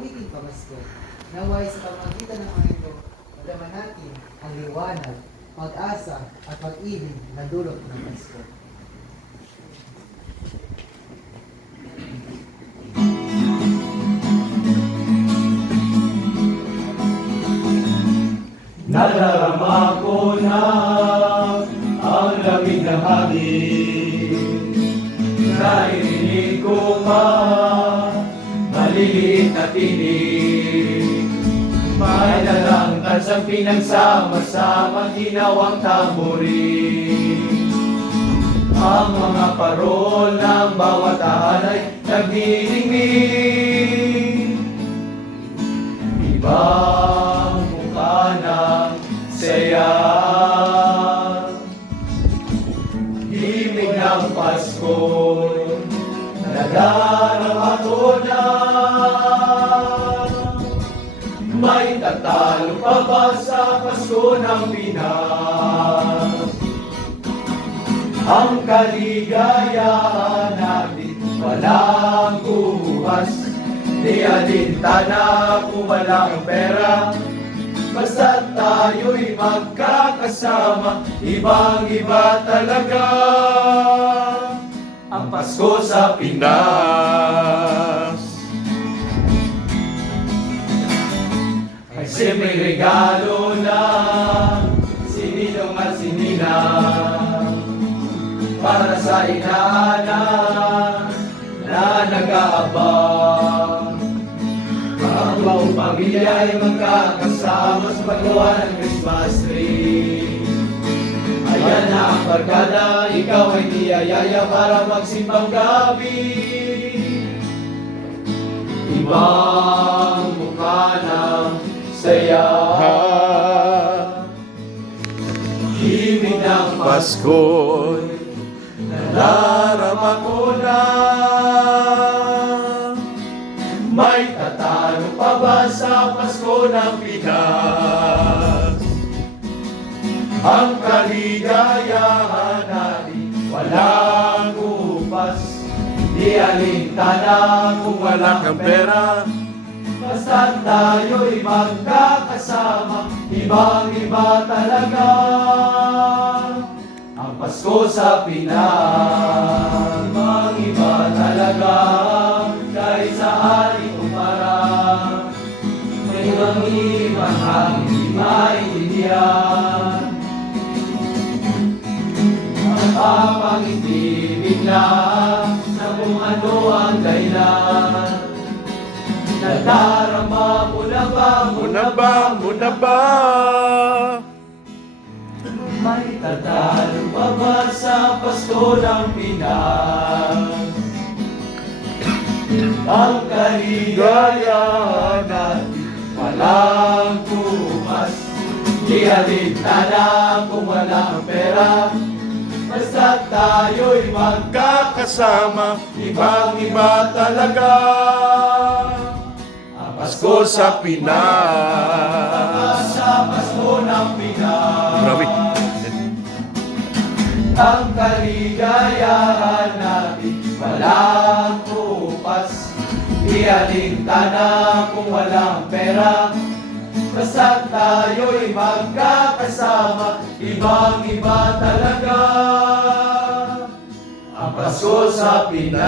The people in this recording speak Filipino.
awiting pamasko. Naway sa pamamagitan ng mga ito, madama natin ang liwanag, pag-asa at pag-ibig na dulot ng Pasko. Nadarama ko na ang lamig ng hangin. Naririnig ko maliliit na tinig. May dalang tansang pinagsama-sama ginawang tamborin. Ang mga parol ng bawat tahanay nagdidingding. Ibang mukha ng saya, himig ng Pasko, nadarama ko na. May tatalo pa ba sa Pasko ng Pinas? Ang kaligayahan natin walang bukas. Di alintana kung walang pera, basta tayo'y magkakasama. Ibang-iba talaga ang Pasko sa Pinas. Ay simpleng regalo lang, sininong at sininang, para sa inaanak na nag-aabang. Ang buong pamilya ay magkakasama sa paggawa ng Christmas tree. Ayan na ang barkada, ikaw ay niyayaya para magsimbang gabi. Ibang mukha ng saya, himig ng Pasko'y nadarama ko na. May tatalo pa ba sa Pasko ng Pinas? Ang kaligayahan natin walang upas. Di alintana kung wala kang pera, basta tayo'y magkakasama. Ibang-iba talaga ang Pasko sa Pinas. Ibang-iba talaga kahit saan ito para. May ibang-ibang hindi maintindihan. Napapangiti bigla sa kung ano ang dahilan. Nadarama mo na ba? Muna ba? May tatalo pa ba sa Pasko ng Pinas? Ang kaligayahan natin walang bukas. Di alintana kung walang pera, basta tayo'y magkakasama. Ibang-iba talaga ang Pasko sa Pinas. Sa Pasko ng Pinas. Grabe. Ang kaligayahan natin walang upas. Di alintana kung walang pera, basta tayo'y magkakasama. Ibang-iba talaga ang Pasko sa Pinas.